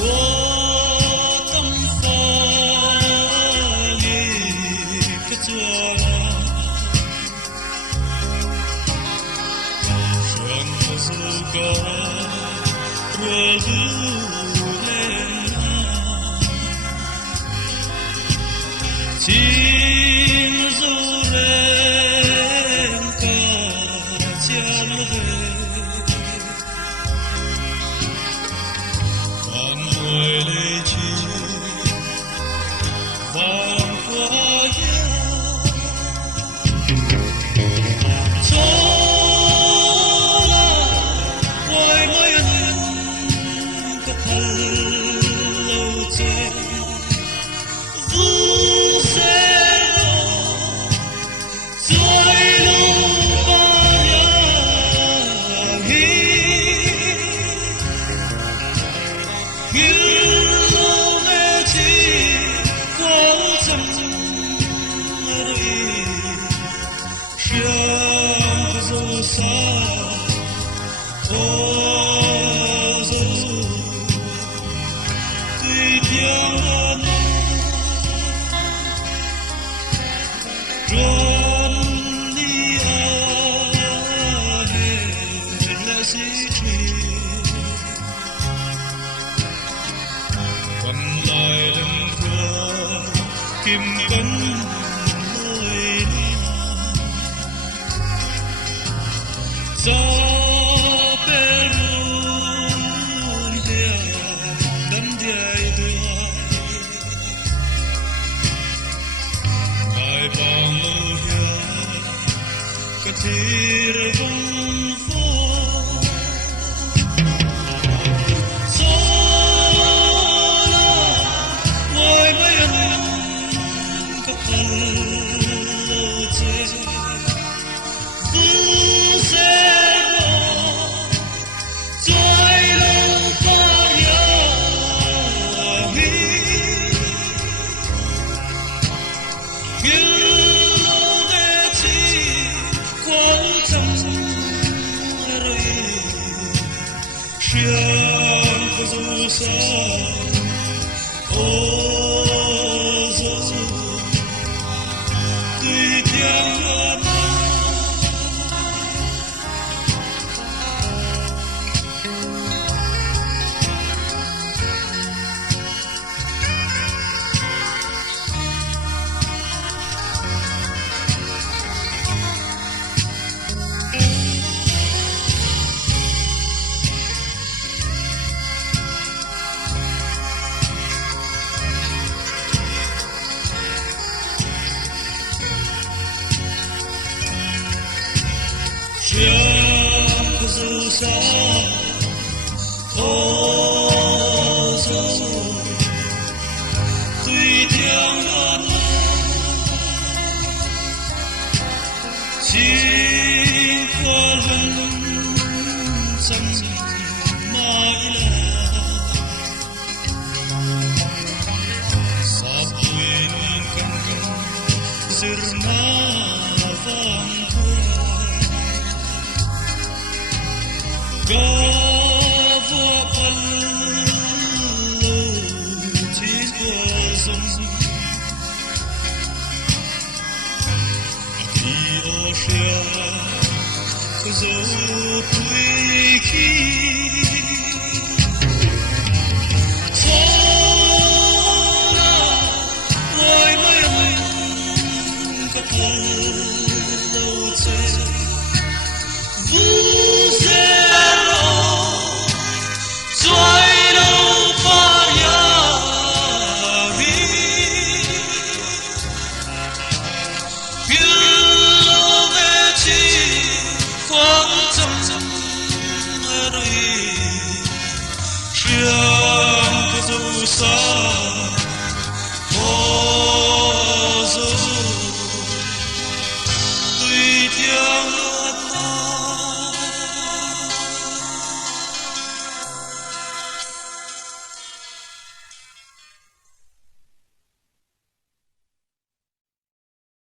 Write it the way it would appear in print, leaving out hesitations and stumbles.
我等风里可做选择足够若路连情如人可将来为泪去，万花摇，错了，为每人的朋友在，不舍了，在路把呀kim cánh nơi gió bên dia đắm dia đưa ngài bằng lúa cái thìa vung phố Hãy subscribe